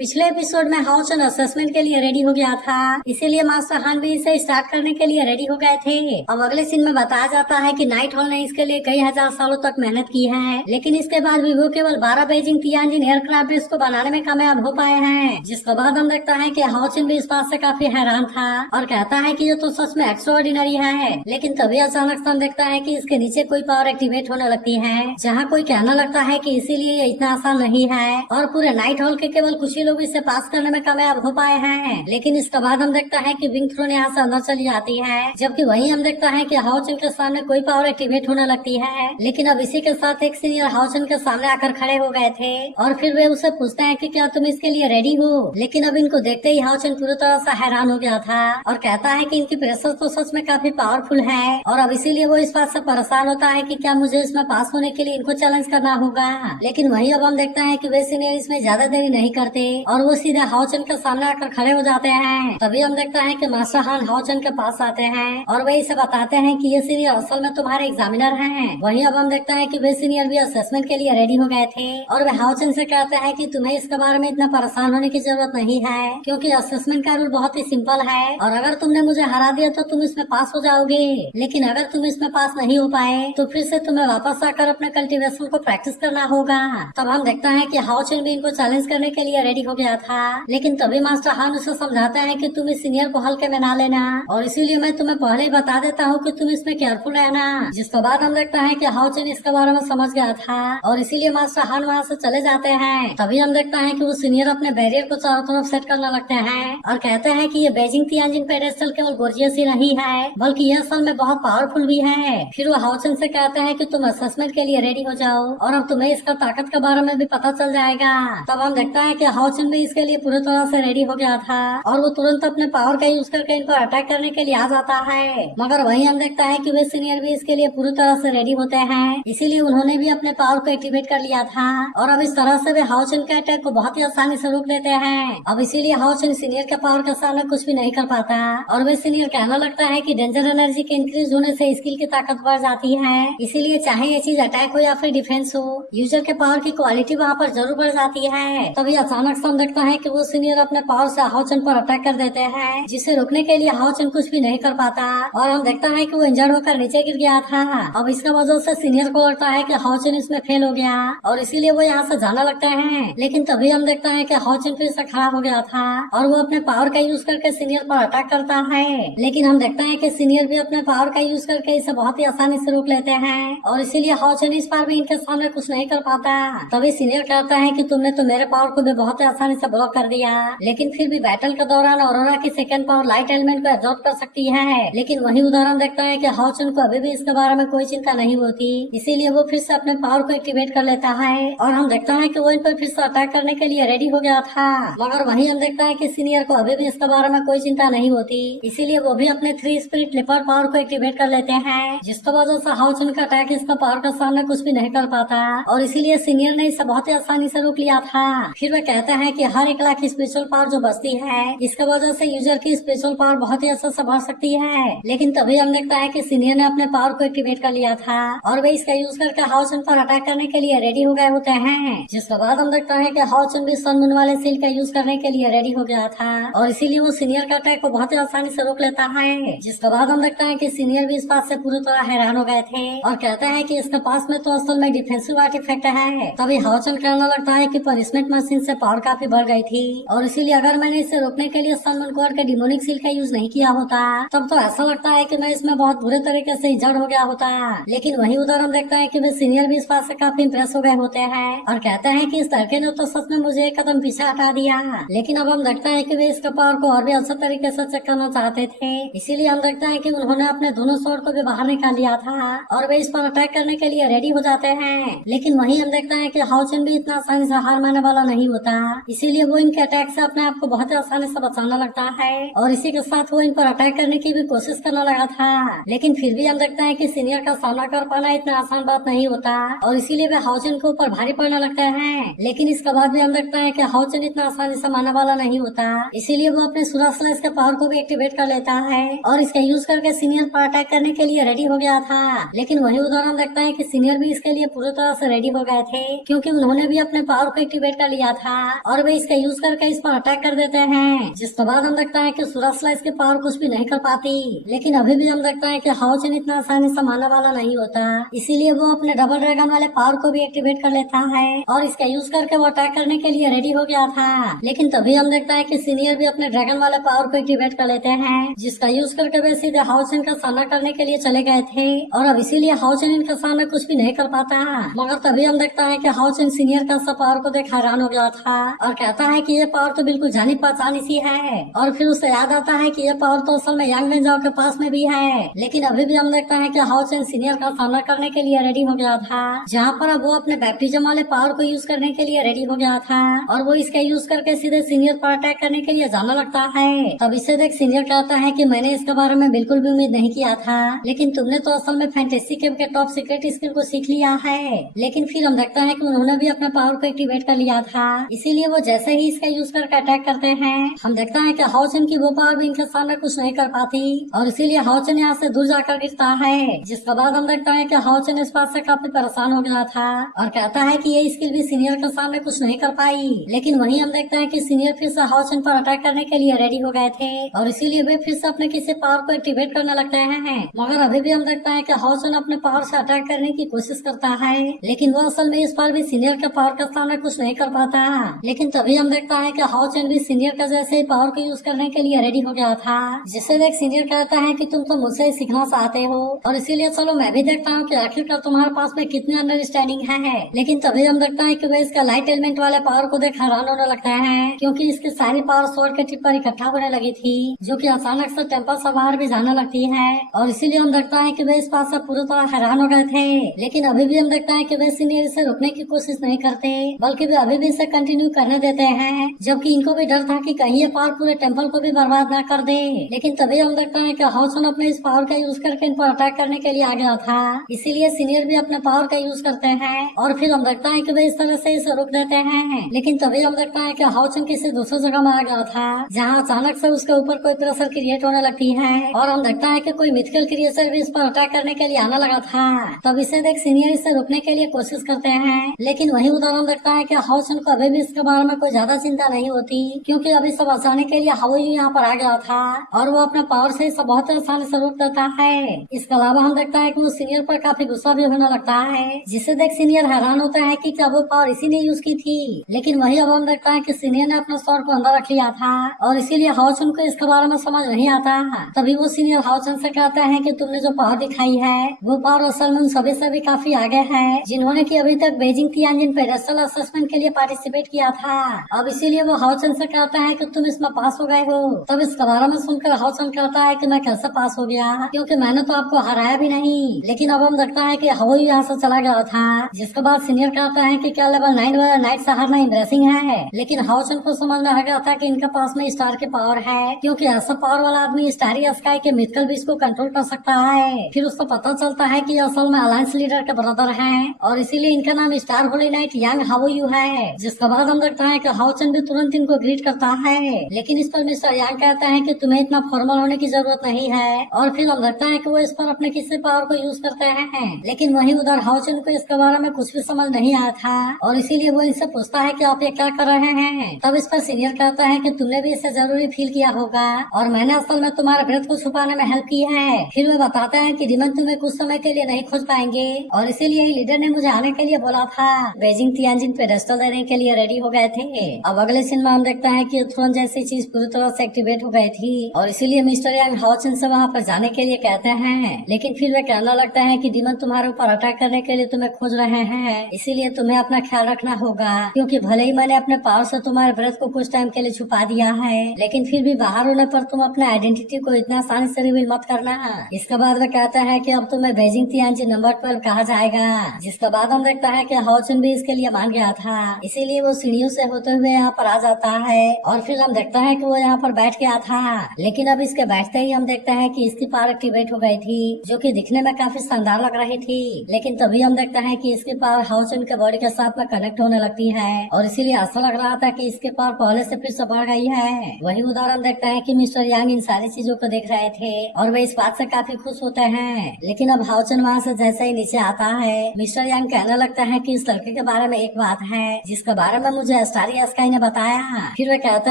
पिछले एपिसोड में हाउ चन असेसमेंट के लिए रेडी हो गया था, इसीलिए मास्टर हान भी इसे स्टार्ट करने के लिए रेडी हो गए थे। अब अगले सीन में बताया जाता है कि नाइट हॉल ने इसके लिए कई हजार सालों तक मेहनत की है, लेकिन इसके बाद भी वो केवल 12 बेजिंग तियानजिन एयरक्राफ्ट इसको बनाने में कामयाब हो पाए हैं। जिसके बाद हम देखता है कि हाउ चन भी इस बात से काफी हैरान था और कहता है कि ये तो सच में एक्स्ट्राऑर्डिनरी है। लेकिन तभी अचानक से हम देखता है कि इसके नीचे कोई पावर एक्टिवेट होने लगती है, जहाँ कोई कहना लगता है कि इसीलिए ये इतना आसान नहीं है और पूरे नाइट हॉल के केवल कुछ ही लोग इसे पास करने में कामयाब हो पाए हैं। लेकिन इसके बाद हम देखता है कि विंग थ्रोन यहाँ से अंदर चली जाती है, जबकि वहीं हम देखता है कि हाउचन के सामने कोई पावर एक्टिवेट होने लगती है। लेकिन अब इसी के साथ एक सीनियर हाउचन के सामने आकर खड़े हो गए थे और फिर वे उसे पूछते हैं कि क्या तुम इसके लिए रेडी हो। लेकिन अब इनको देखते ही हाउचन पूरी तरह से हैरान हो गया था और कहता है कि इनकी प्रेशर तो सच में काफी पावरफुल है और अब इसीलिए वो इस बात से परेशान होता है कि क्या मुझे इसमें पास होने के लिए इनको चैलेंज करना होगा। लेकिन वहीं अब हम देखता है कि वे सीनियर इसमें ज्यादा देरी नहीं करते और वो सीधे हाउचन के सामने आकर खड़े हो जाते हैं। तभी हम देखता है कि मास्टर हान हाउचन के पास आते हैं और वे इसे बताते हैं कि ये सीनियर असल में तुम्हारे एग्जामिनर हैं। वहीं अब हम देखता है कि वे सीनियर भी असेसमेंट के लिए रेडी हो गए थे और वे हाउचन से कहते हैं कि तुम्हें इसके बारे में इतना परेशान होने की जरूरत नहीं है, क्योंकि असेसमेंट का रूल बहुत ही सिंपल है और अगर तुमने मुझे हरा दिया तो तुम इसमें पास हो जाओगे। लेकिन अगर तुम इसमें पास नहीं हो पाए तो फिर से तुम्हें वापस आकर अपने कल्टीवेशन को प्रैक्टिस करना होगा। तब हम देखता है कि हाउचन भी इनको चैलेंज करने के लिए रेडी हो गया था, लेकिन तभी मास्टर हान उसे समझाता है कि तुम इस सीनियर को हल्के में ना लेना और इसीलिए मैं तुम्हें पहले ही बता देता हूँ कि तुम इसमें केयरफुल रहना। जिसके बाद हम देखता है कि हाउचन इसके बारे में समझ गया था और इसीलिए मास्टर हान वहाँ से चले जाते हैं। तभी हम देखता है कि वो सीनियर अपने बैरियर को चारों तरफ सेट करने लगते हैं और कहते हैं कि ये बेजिंग तियानजिन पेडेस्टल केवल गोर्जियस ही नहीं है बल्कि यह असल में बहुत पावरफुल भी है। फिर वो हाउचन से कहते हैं कि तुम असेसमेंट के लिए रेडी हो जाओ और अब तुम्हें इसका ताकत के बारे में भी पता चल जाएगा। तब हम देखता है कि हाउचन भी इसके लिए पूरी तरह से रेडी हो गया था और वो तुरंत अपने पावर का यूज करके इन पर अटैक करने के लिए आ जाता है। मगर वहीं हम देखता है कि वे सीनियर भी इसके लिए पूरी तरह से रेडी होते हैं, इसीलिए उन्होंने भी अपने पावर को एक्टिवेट कर लिया था और अब इस तरह से वे हाउचन के अटैक को बहुत ही आसानी से रोक लेते हैं। अब इसीलिए हाउचन सीनियर के पावर के सामने कुछ भी नहीं कर पाता और वे सीनियर कहना लगता है कि डेंजर एनर्जी के इंक्रीज होने से स्किल की ताकत बढ़ जाती है, इसीलिए चाहे ये चीज अटैक हो या फिर डिफेंस हो, यूजर के पावर की क्वालिटी वहाँ पर जरूर बढ़ जाती है। तभी अचानक से हम देखता है कि वो सीनियर अपने पावर से हाउचन पर अटैक कर देते हैं, जिसे रोकने के लिए हाउचन कुछ भी नहीं कर पाता और हम देखता है कि वो इंजर्ड होकर नीचे गिर गया था। अब इसका वजह से सीनियर को लगता है कि हाउचन इसमें फेल हो गया और इसीलिए वो यहाँ से जाना लगता है। लेकिन तभी हम देखता है कि हाउचन फिर से खड़ा हो गया था और वो अपने पावर का यूज करके सीनियर पर अटैक करता है। लेकिन हम देखता है कि सीनियर भी अपने पावर का यूज करके इसे बहुत ही आसानी से रोक लेते हैं और इसीलिए हाउचन इस बार भी इनके सामने कुछ नहीं कर पाता। तभी सीनियर कहता है कि तुमने तो मेरे पावर को भी बहुत आसानी से ब्लॉक कर दिया, लेकिन फिर भी बैटल के दौरान ऑरोरा की सेकंड पावर लाइट एलिमेंट को एब्जॉर्ब कर सकती है। लेकिन वही उदाहरण देखता है कि हाउचन को अभी भी इसके बारे में कोई चिंता नहीं होती, इसीलिए वो फिर से अपने पावर को एक्टिवेट कर लेता है और हम देखता है कि वो इन पर फिर से अटैक करने के लिए रेडी हो गया था। मगर वही हम देखता है कि सीनियर को अभी भी इसके बारे में कोई चिंता नहीं होती, इसीलिए वो भी अपने 3 स्पिरिट लेपर्ड पावर को एक्टिवेट कर लेते हैं, जिसकी वजह से हाउचन का अटैक इसका पावर के सामने कुछ भी नहीं कर पाता और इसीलिए सीनियर ने इसे बहुत ही आसानी से रोक लिया था। फिर वे कहते हैं कि हर 1 लाख स्पेशल पावर जो बचती है इसके वजह से यूजर की स्पेशल पावर बहुत ही अच्छे से बढ़ सकती है। लेकिन तभी हम देखता है कि सीनियर ने अपने पावर को एक्टिवेट कर लिया था और वे इसका यूज करके हाउचन पर अटैक करने के लिए रेडी हो गए होते हैं। जिसके बाद हम देखता है कि हाउचन भी सन मून वाले सील का यूज करने के लिए रेडी हो गया था और इसीलिए वो सीनियर का अटैक को बहुत ही आसानी से रोक लेता है। जिसके बाद हम देखता है कि सीनियर भी इस बात से पूरी तरह हैरान हो गए थे और कहते हैं कि इसके पास में तो असल में डिफेंसिव आर्टिफैक्ट है। तभी हाउचन कहने लगता है कि पनिशमेंट मशीन से पावर काफी बढ़ गई थी और इसीलिए अगर मैंने इसे रोकने के लिए सन मून गॉड के डिमोनिक सील का यूज नहीं किया होता तब तो ऐसा लगता है कि मैं इसमें बहुत बुरे तरीके से इंजर्ड हो गया होता। लेकिन वही उदाहरण देखता है कि वे सीनियर भी इस बात से काफी इंप्रेस हो गए होते हैं और कहते हैं कि इस लड़के ने तो सच में मुझे एक कदम पीछे हटा दिया। लेकिन अब हम देखता है कि वे इसके पावर को और भी अच्छे तरीके से चेक करना चाहते थे, इसीलिए हम देखते हैं कि उन्होंने अपने दोनों स्वॉर्ड को भी बाहर निकाल लिया था और वे इस पर अटैक करने के लिए रेडी हो जाते हैं। लेकिन वही हम देखते हैं कि हाउचन भी इतना आसानी से हार मानने वाला नहीं होता, इसीलिए वो इनके अटैक से अपने आप को बहुत आसानी से बचाना लगता है और इसी के साथ वो इन पर अटैक करने की भी कोशिश करने लगा था। लेकिन फिर भी हम देखते हैं कि सीनियर का सामना कर पाना इतना आसान बात नहीं होता और इसीलिए वे हाउचन के ऊपर भारी पड़ने लगते हैं। लेकिन इसके बाद भी हम देखते हैं कि हाउचन इतना आसानी से मानने वाला नहीं होता, इसीलिए वो अपने सुरा स्लैश के पावर को भी एक्टिवेट कर लेता है और इसका यूज करके सीनियर पर अटैक करने के लिए रेडी हो गया था। लेकिन वही उदाहरण देखता है कि सीनियर भी इसके लिए पूरी तरह से रेडी हो गए थे, क्योंकि उन्होंने भी अपने पावर को एक्टिवेट कर लिया था और वे इसका यूज करके इस पर अटैक कर देते हैं, जिसके बाद हम देखते हैं कि सुरासला इसके पावर कुछ भी नहीं कर पाती। लेकिन अभी भी हम देखते हैं कि हाओचन इतना आसानी से मारने वाला नहीं होता, इसीलिए वो अपने डबल ड्रैगन वाले पावर को भी एक्टिवेट कर लेता है और इसका यूज करके वो अटैक करने के लिए रेडी हो गया था। लेकिन तभी हम देखते हैं कि सीनियर भी अपने ड्रैगन वाले पावर को एक्टिवेट कर लेते हैं, जिसका यूज करके वे सीधे हाओचन का सामना करने के लिए चले गए थे और अब इसीलिए हाओचन इनके सामने कुछ भी नहीं कर पाता। मगर तभी हम देखते हैं कि हाओचन सीनियर का सब पावर को देख हैरान हो गया था और कहता है कि ये पावर तो बिल्कुल जानी पहचानी सी है। और फिर उसे याद आता है कि ये पावर तो असल में यांग वेंजाओ के पास में भी है। लेकिन अभी भी हम देखते हैं कि हाओचन सीनियर का सामना करने के लिए रेडी हो गया था, जहाँ पर अब वो अपने बैप्टिज्म वाले पावर को यूज करने के लिए रेडी हो गया था और वो इसका यूज करके सीधे सीनियर पर अटैक करने के लिए जाना लगता है। तब इसे देख सीनियर कहता है कि मैंने इसके बारे में बिल्कुल भी उम्मीद नहीं किया था, लेकिन तुमने तो असल में फैंटेसी गेम के टॉप सीक्रेट स्किल को सीख लिया है। लेकिन फिर हम देखते हैं कि उन्होंने भी अपने पावर को एक्टिवेट कर लिया था, इसीलिए वो जैसे ही इसका यूज करके अटैक करते हैं हम देखते हैं कि हाओचन की वो पावर भी इनके सामने कुछ नहीं कर पाती और इसीलिए हाओचन यहाँ से दूर जाकर गिरता है। जिसके बाद हम देखते हैं कि हाओचन इस बात से काफी परेशान हो गया था और कहता है कि ये स्किल भी सीनियर के सामने कुछ नहीं कर पाई। लेकिन वहीं हम देखते हैं कि सीनियर फिर से हाओचन पर अटैक करने के लिए रेडी हो गए थे और इसीलिए वे फिर से अपने किसी पावर को एक्टिवेट करने लगते हैं। मगर अभी भी हम देखते हैं कि हाओचन अपने पावर से अटैक करने की कोशिश करता है, लेकिन वो असल में इस बार भी सीनियर के पावर के सामने कुछ नहीं कर पाता। लेकिन तभी हम देखता है कि हाओचन भी सीनियर का जैसे ही पावर को यूज करने के लिए रेडी हो गया था, जिससे देख सीनियर कहता है कि तुम तो मुझसे ही सीखना चाहते हो और इसीलिए चलो मैं भी देखता हूँ कि आखिरकार तुम्हारे पास में कितनी अंडरस्टैंडिंग है। लेकिन तभी हम देखता है कि वे इसका लाइट एलिमेंट वाले पावर को देख हैरान होने लगता है, क्योंकि इसकी सारी पावर स्वॉर्ड के टिप पर इकट्ठा होने लगी थी, जो कि अचानक से टेम्पल से बाहर भी जाने लगती है और इसीलिए हम देखता है कि वे इस बात से पूरी तरह हैरान हो गए थे। लेकिन अभी भी हम देखता है कि वे सीनियर इसे रोकने की कोशिश नहीं करते, बल्कि वे अभी भी इसे कंटिन्यू करने देते हैं, जबकि इनको भी डर था कि कहीं ये पावर पूरे टेम्पल को भी बर्बाद ना कर दे। लेकिन तभी हम देखते हैं कि हाओचन अपने इस पावर का यूज करके इन पर अटैक करने के लिए आ गया था, इसीलिए सीनियर भी अपने पावर का यूज करते हैं और फिर हम देखता है कि वे इस तरह से इसे रोक देते हैं। लेकिन तभी हम देखता है कि हाओचन किसी दूसरी जगह में आ गया था, जहाँ अचानक से उसके ऊपर कोई प्रेशर क्रिएट होने लगती है और हम देखता है कि कोई मिथिकल क्रिएचर भी इस पर अटैक करने के लिए आने लगा था। तब इसे देख सीनियर इसे रोकने के लिए कोशिश करते हैं, लेकिन वही उधर हम देखता है कि हाओचन को अभी भी इसके बारे में कोई ज्यादा चिंता नहीं होती, क्योंकि अभी सब बचाने के लिए हाओयू यहाँ पर आ गया था और वो अपने पावर से इसे बहुत आसानी से रोक देता है। इसके अलावा हम देखता है कि वो सीनियर पर काफी गुस्सा भी होने लगता है, जिससे देख सीनियर हैरान होता है कि क्या वो पावर इसी ने यूज की थी। लेकिन वही अब हम देखता है कि सीनियर ने अपना स्वॉर्ड को अंदर रख लिया था और इसीलिए हाओचन को इसके बारे में समझ नहीं आता। तभी वो सीनियर हाओचन से कहता है कि तुमने जो पावर दिखाई है वो पावर असल में उन सभी से भी काफी आगे है, जिन्होंने की अभी तक बेजिंग तियानजिन पेडेस्टल असेसमेंट के लिए पार्टिसिपेट किया था। अब इसीलिए वो हाओचन से कहता है कि तुम इसमें पास हो गए हो। तब इसके बारे में सुनकर हाओचन कहता है कि मैं कैसे पास हो गया, क्योंकि मैंने तो आपको हराया भी नहीं। लेकिन अब हम देखता है कि हाओयू यहाँ से चला गया था, जिसके बाद सीनियर कहता है कि क्या लेवल 9 वाला नाइट से हारना इम्प्रेसिंग है। लेकिन हाओचन को समझ में आ गया था कि इनके पास में स्टार की पावर है, क्योंकि ऐसा पावर वाला आदमी स्टारी स्काई के मिथिकल बीच को कंट्रोल कर सकता है। फिर उसको पता चलता है कि असल में अलायंस लीडर के ब्रदर हैं और इसीलिए इनका नाम स्टार होली नाइट यांग हाओयू है। जिसके बाद हम देखता है कि हाओचन भी तुरंत इनको ग्रीट करता है, लेकिन इस पर मिस्टर यांग कहता है कि तुम्हें इतना फॉर्मल होने की जरूरत नहीं है और फिर हम देखता है कि वो इस पर अपने किसी पावर को यूज करते हैं। लेकिन वहीं उधर हाओचन को इसके बारे में कुछ भी समझ नहीं आया था और इसीलिए वो इनसे पूछता है कि आप ये क्या कर रहे हैं। तब इस पर सीनियर कहता है कि तुमने भी इसे जरूरी फील किया होगा और मैंने असल में तुम्हारे व्रत को छुपाने में हेल्प की है। फिर वो बताता है कि डिमन तुम्हें कुछ समय के लिए नहीं खोज पाएंगे और इसीलिए ही लीडर ने मुझे आने के लिए बोला था। बेजिंग तियानजिन पेडेस्टल देने के लिए रेडी हो गए थे। अब अगले सीन में हम देखता है कि थ्रोन जैसी चीज पूरी तरह से एक्टिवेट हो गई थी और इसीलिए मिस्टर यांग हाओचन से वहाँ पर जाने के लिए कहते हैं। लेकिन फिर वे कहना लगता है कि डिमन तुम्हारे ऊपर अटैक करने के लिए तुम्हें खोज रहे हैं, इसीलिए तुम्हें अपना ख्याल रखना होगा, क्योंकि भले ही मैंने अपने पावर से तुम्हारे व्रत को कुछ टाइम के लिए छुपा दिया है, लेकिन फिर भी बाहर होने पर तुम अपने आइडेंटिटी को इतना आसानी से रिवील मत करना। इसके बाद वे कहता है कि अब तुम्हें बेजिंग तियानजिन नंबर 12 कहा जाएगा। जिसके बाद हम देखता है कि हाओचन भी इसके लिए मान गया था, इसीलिए वो सीढ़ियों से होते हुए यहाँ पर आ जाता है और फिर हम देखता है कि वो यहाँ पर बैठ गया था। लेकिन अब इसके बैठते ही हम देखते हैं कि इसकी पावर एक्टिवेट हो गई थी, जो कि दिखने में काफी शानदार लग रही थी। लेकिन तभी हम देखते हैं कि इसकी पावर हाओचन के बॉडी के साथ में कनेक्ट होने लगती है और इसीलिए ऐसा लग रहा था कि इसके पावर पहले से फिर से बढ़ गई है। वही उदाहरण देखते हैं कि मिस्टर यांग इन सारी चीजों को देख रहे थे और वे इस बात से काफी खुश होते हैं। लेकिन अब हाओचन वहाँ से जैसे ही नीचे आता है, मिस्टर यांग कहने लगता है कि इस लड़के के बारे में एक बात है जिसके बारे में मुझे मुझे स्टारी स्काई ने बताया। फिर वे कहते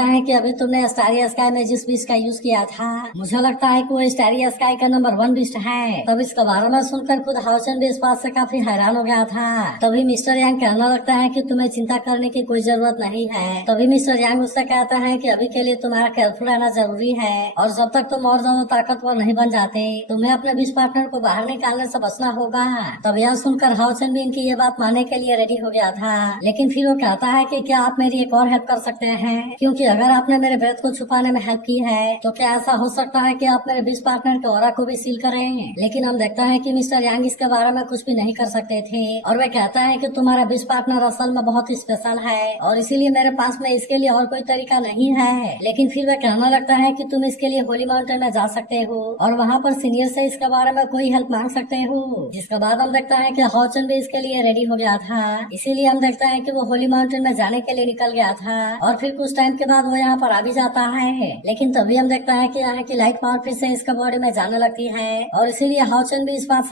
हैं कि अभी तुमने स्टारी स्काई में जिस बीस्ट का यूज किया था, मुझे लगता है कि वो स्टारी स्काई का नंबर 1 बीस्ट है। तब इसके बारे में सुनकर खुद हाउसन भी इस बात से काफी हैरान हो गया था। तभी मिस्टर यांग कहना लगता है कि तुम्हें चिंता करने की कोई जरूरत नहीं है। तभी मिस्टर यांग उससे कहता है कि अभी के लिए तुम्हारा केयरफुल रहना जरूरी है, और जब तक तुम और ज्यादा ताकतवर नहीं बन जाते, तुम्हें अपने बीच पार्टनर को बाहर निकालने से बचना होगा। तब यह सुनकर हाउसन भी इनकी ये बात मानने के लिए रेडी हो गया था। लेकिन फिर वो कहता है कि क्या आप मेरी एक और हेल्प कर सकते हैं, क्योंकि अगर आपने मेरे ब्रेथ को छुपाने में हेल्प की है तो क्या ऐसा हो सकता है कि आप मेरे बीच पार्टनर के ऑरा को भी सील करें। लेकिन हम देखता है कि मिस्टर यांग इसके बारे में कुछ भी नहीं कर सकते थे, और वे कहता है कि तुम्हारा बीच पार्टनर असल में बहुत ही स्पेशल है, और इसीलिए मेरे पास में इसके लिए और कोई तरीका नहीं है। लेकिन फिर वे कहना लगता है कि तुम इसके लिए होली माउंटेन में जा सकते हो और वहाँ पर सीनियर से इसके बारे में कोई हेल्प मांग सकते हो। जिसके बाद हम देखता है कि हाउसन भी इसके लिए रेडी हो गया था, इसीलिए हम देखता है कि वो होली माउंटेन में जाने के लिए निकल गया था। और फिर कुछ टाइम के बाद वो यहाँ पर आ भी जाता है। लेकिन तभी हम देखता है कि यहाँ की लाइट पावर फिर से इसके बॉडी में जाने लगती है, और इसीलिए हाउसन भी इस बात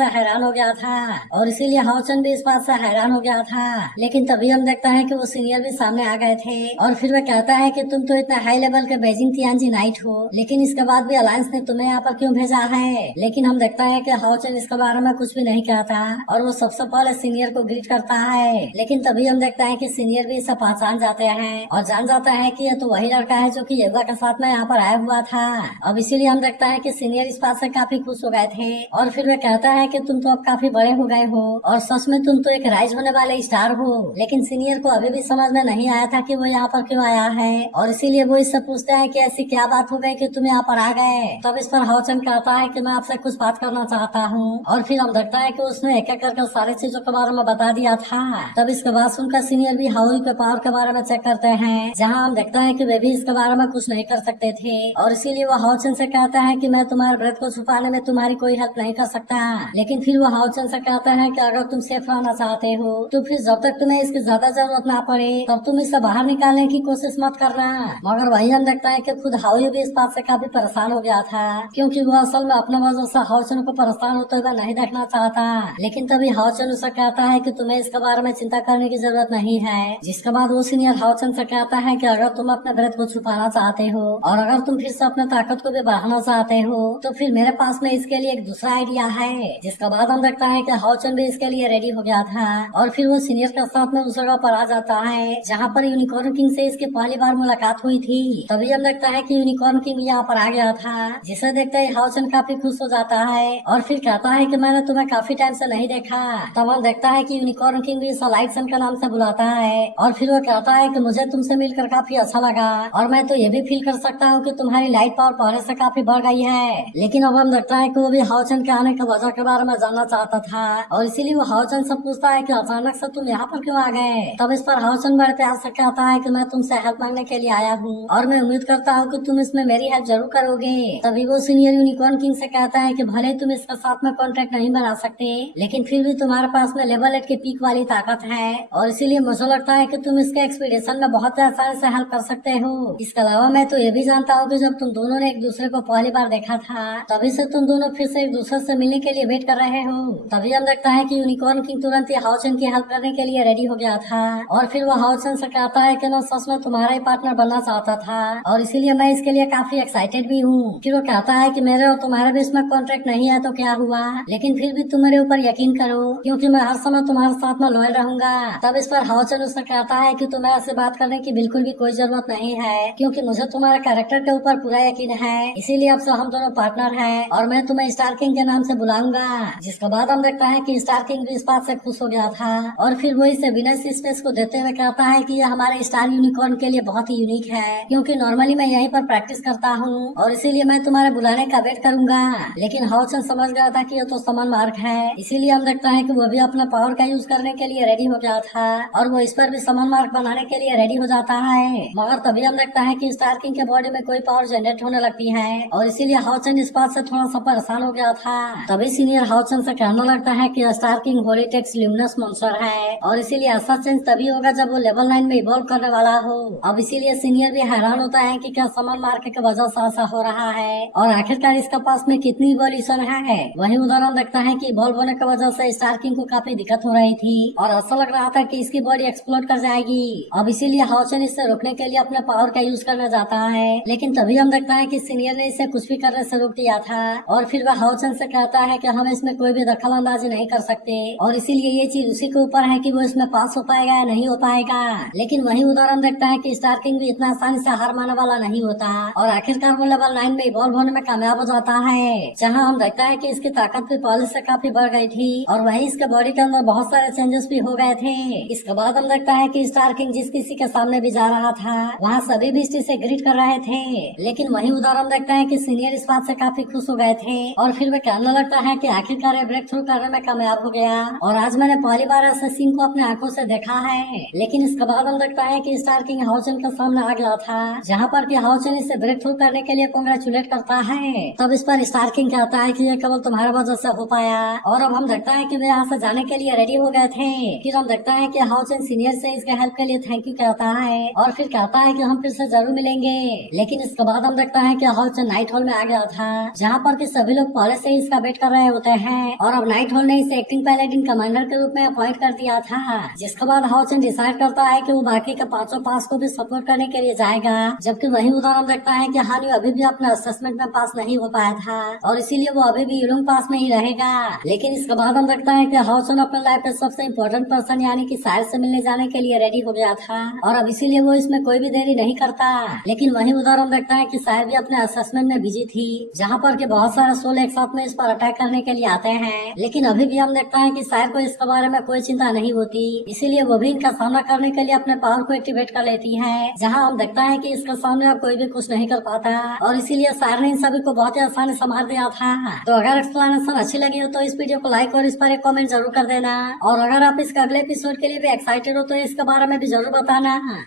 से हैरान हो गया था। लेकिन तभी हम देखता है कि वो सीनियर भी सामने आ गए थे, और फिर वह कहता है कि तुम तो इतना हाई लेवल के बेजिंग तियानजी नाइट हो, लेकिन इसके बाद भी अलायंस ने तुम्हें यहाँ पर क्यों भेजा है। लेकिन हम देखता है कि हाउसन इसके बारे में कुछ भी नहीं कहता, और वो सबसे पहले सीनियर को ग्रीट करता है। लेकिन तभी हम देखता है कि सीनियर भी इसे पहचान जाते हैं और जान जाता है कि ये तो वही लड़का है जो कि योगा के साथ में यहाँ पर आया हुआ था। अब इसीलिए हम देखता है कि सीनियर इस बात से काफी खुश हो गए थे, और फिर वे कहता है कि तुम तो अब काफी बड़े हो गए हो और सच में तुम तो एक राइज होने वाले स्टार हो। लेकिन सीनियर को अभी भी समझ में नहीं आया था कि वो यहाँ पर क्यों आया है, और इसीलिए वो इससे पूछते हैं कि ऐसी क्या बात हो गई कि तुम यहाँ पर आ गए। तब इस पर हाउसन कहता है कि मैं आपसे कुछ बात करना चाहता हूँ, और फिर हम देखता है कि उसने एक एक करके सारी चीजों के बारे में बता दिया था। तब इसके बाद सुनकर सीनियर भी हाउल के पावर के बारे में चेक करते हैं, जहाँ हम देखता है कि वे भी इसके बारे में कुछ नहीं कर सकते थे, और इसीलिए वो हाउसन से कहता है कि मैं तुम्हारे ब्रेथ को छुपाने में तुम्हारी कोई हेल्प नहीं कर सकता। लेकिन फिर वो हाउसन से कहता है कि अगर तुम सेफ रहना चाहते हो तो फिर जब तक तुम्हें इसकी ज्यादा जरूरत ना पड़े तब तुम इसे बाहर निकालने की कोशिश मत करना। मगर वही हम देखता है कि खुद हाउल भी इस बात से काफी परेशान हो गया था, क्योंकि वो असल में अपने वजह से हाउसन को परेशान होते हुए नहीं देखना चाहता। लेकिन तभी हाउसन उसे कहता है कि तुम्हें इसके बारे में चिंता करने की जरूरत नहीं है। जिसके बाद वो सीनियर हाउसन से कहता है कि अगर तुम अपने ब्रेथ को छुपाना चाहते हो और अगर तुम फिर से अपने ताकत को भी बढ़ाना चाहते हो तो फिर मेरे पास में इसके लिए एक दूसरा आइडिया है। जिसके बाद हम देखता है कि हाउसन भी इसके लिए रेडी हो गया था, और फिर वो सीनियर के साथ में उस जगह पर आ जाता है जहाँ पर यूनिकॉर्न किंग से इसकी पहली बार मुलाकात हुई थी। तभी हम देखता है कि यूनिकॉर्न किंग यहाँ पर आ गया था, जिसे देखते ही हाउसन काफी खुश हो जाता है और फिर कहता है कि मैंने तुम्हें काफी टाइम से नहीं देखा। तब हम देखता है कि यूनिकॉर्न किंग भी इसे लाइट सन के नाम से बुलाता है, और फिर वो कहता है कि मुझे तुमसे मिलकर काफी अच्छा लगा, और मैं तो ये भी फील कर सकता हूँ कि तुम्हारी लाइट पावर पहले से काफी बढ़ गई है। लेकिन अब हम देखता है कि वो भी हाउसन के आने की वजह के बारे में जानना चाहता था, और इसीलिए वो हाउसन से पूछता है कि अचानक से तुम यहाँ पर क्यों आ गए। तब इस पर हाउसन बड़े प्यार से कहता है कि मैं तुमसे हेल्प मांगने के लिए आया हूँ, और मैं उम्मीद करता हूँ कि तुम इसमें मेरी हेल्प जरूर करोगे। तभी वो सीनियर यूनिकॉर्न किंग से कहता है कि भले तुम इसके साथ में कॉन्ट्रैक्ट नहीं बना सकते, लेकिन फिर भी तुम्हारे पास में लेवल 8 के पीक वाली ताकत है, और इसीलिए मुझे लगता है कि तुम इसके एक्सपीडिशन में बहुत आसानी से हेल्प कर सकते हो। इसके अलावा मैं तो ये भी जानता हूँ कि जब तुम दोनों ने एक दूसरे को पहली बार देखा था तभी से तुम दोनों फिर से एक दूसरे से मिलने के लिए वेट कर रहे हो। तभी हम देखता है कि यूनिकॉर्न किंग तुरंत ही हाउसन की हेल्प करने के लिए रेडी हो गया था, और फिर वो हाउसन से कहता है कि मैं सच में तुम्हारा ही पार्टनर बनना चाहता था, और इसीलिए मैं इसके लिए काफी एक्साइटेड भी हूँ। फिर वो कहता है कि मेरे और तुम्हारे बीच में कॉन्ट्रैक्ट नहीं है तो क्या हुआ, लेकिन फिर भी तुम मेरे ऊपर यकीन करो क्योंकि मैं हर समय तुम्हारे साथ में लॉयल रहूंगा। तब इस पर हाउसन उससे कहता है कि तुम्हें ऐसे बात करने की बिल्कुल भी कोई जरूरत नहीं है, क्योंकि मुझे तुम्हारे कैरेक्टर के ऊपर पूरा यकीन है, इसीलिए अब से हम दोनों पार्टनर हैं और मैं तुम्हें स्टार किंग के नाम से बुलाऊंगा। जिसके बाद हम देखता है कि स्टार किंग भी इस बात से खुश हो गया था, और फिर वो इसे विनस स्पेस को देते हुए कहता है कि यह हमारे स्टार यूनिकॉर्न के लिए बहुत ही यूनिक है, क्योंकि नॉर्मली मैं यहीं पर प्रैक्टिस करता हूँ और इसीलिए मैं तुम्हारे बुलाने का वेट करूंगा। लेकिन हाउसन समझ गया था कि ये तो समन मार्क है, इसीलिए हम देखता है कि वो भी अपना पावर का यूज करने के लिए रेडी हो गया था, और वो इस पर भी समन मार्क बनाने के लिए रेडी हो जाता है। मगर तभी हम देखता है कि स्टार किंग के बॉडी में कोई पावर जनरेट होने लगती है, और इसीलिए हाउसन इस बात से थोड़ा सा परेशान हो गया था। तभी सीनियर हाउसन से कहने लगता है कि स्टार किंग होलीटेक्स ल्यूमिनस मॉन्स्टर है, और इसीलिए ऐसा चेंज तभी होगा जब वो लेवल 9 में इवॉल्व करने वाला हो। अब इसीलिए सीनियर भी हैरान होता है कि क्या समन मार्क के वजह से ऐसा हो रहा है, और आखिरकार इसके पास में कितनी इवोल्यूशन है। वही उदाहरण देखता है कि इवॉल्व होने की वजह से स्टार किंग को काफी दिक्कत हो रही थी, और ऐसा लग रहा था कि इसकी बॉडी एक्सप्लोड कर जाएगी। थी। अब इसीलिए हाउचन इसे रोकने के लिए अपने पावर का यूज करना चाहता है, लेकिन तभी हम देखता है कि सीनियर ने इसे कुछ भी करने से रोक दिया था और फिर वह हाउचन से कहता है कि हम इसमें कोई भी दखल अंदाजी नहीं कर सकते और इसीलिए ये चीज उसी के ऊपर है कि वो इसमें पास हो पाएगा या नहीं हो पाएगा। लेकिन वही उदाहरण देखता है कि स्टार किंग भी इतना आसानी से हार मानने वाला नहीं होता और आखिरकार वो लेवल 9 में इवॉल्व होने में कामयाब हो जाता है, जहाँ हम देखता है कि इसकी ताकत भी पहले से काफी बढ़ गई थी और वही इसके बॉडी के अंदर बहुत सारे चेंजेस भी हो गए थे। इसके बाद हम देखता है कि स्टार किंग जिस किसी के सामने भी जा रहा था वहाँ सभी भी इसे ग्रीट कर रहे थे, लेकिन वही उदाहरण देखता है कि सीनियर इस बात से काफी खुश हो गए थे और फिर वे कहने लगता है कि आखिरकार ये ब्रेक थ्रू करने में कामयाब हो गया और आज मैंने पहली बार असैसिन को अपने आंखों से देखा है। लेकिन इसके बाद हम देखता है कि स्टार किंग हाउचन के सामने आ गया था, जहाँ पर कि हाउचन इसे ब्रेक थ्रू करने के लिए कांग्रेचुलेट करता है। तब इस पर स्टार किंग कहता है कि ये केवल तुम्हारे वजह से हो पाया और अब हम देखता है कि वे यहाँ से जाने के लिए रेडी हो गए थे। फिर हम देखता है कि हाउचन सीनियर से इसके हेल्प के लिए थैंक यू कहता है और फिर कहता है कि हम फिर से जरूर मिलेंगे। लेकिन इसके बाद हम देखता है कि हाउचन नाइट हॉल में आ गया था, जहाँ पर कि सभी लोग पहले से ही इसका वेट कर रहे होते हैं और अब नाइट हॉल ने इसे एक्टिंग पैलेडिन कमांडर के रूप में अपॉइंट कर दिया था। जिसके बाद हाउचन डिसाइड करता है कि वो बाकी के पांचों पास को भी सपोर्ट करने के लिए जाएगा, जबकि वही उदाहरण देखता है कि हानियो अभी भी अपने असेसमेंट में पास नहीं हो पाया था और इसीलिए वो अभी भी यूलुंग पास में ही रहेगा। लेकिन इसके बाद हम देखता है कि हाउचन अपने लाइफ में सबसे इम्पोर्टेंट पर्सन यानी कि साहिल से मिलने जाने के लिए रेडी हो गया था और अब इसीलिए वो इसमें कोई भी देरी नहीं करता। लेकिन वही उदाहरण देखता है कि साहिल भी अपने असेसमेंट में बिजी थी, जहाँ पर कि बहुत सारे सोल एक साथ में इस पर अटैक करने के लिए आते हैं, लेकिन अभी भी हम देखता है कि साहिल को इसके बारे में कोई चिंता नहीं होती, इसीलिए वो भी इनका सामना करने के लिए अपने पावर को एक्टिवेट कर लेती है, जहाँ हम देखता है कि इसके सामने अब कोई भी कुछ नहीं कर पाता और इसीलिए साहिल ने इन सभी को बहुत ही आसानी से मार दिया था। तो अगर एक्सप्लेनेशन अच्छी लगी हो तो इस वीडियो को लाइक और इस पर एक कमेंट जरूर कर देना और अगर आप इसके अगले एपिसोड के लिए भी एक्साइटेड हो तो इसके बारे में भी जरूर बताना।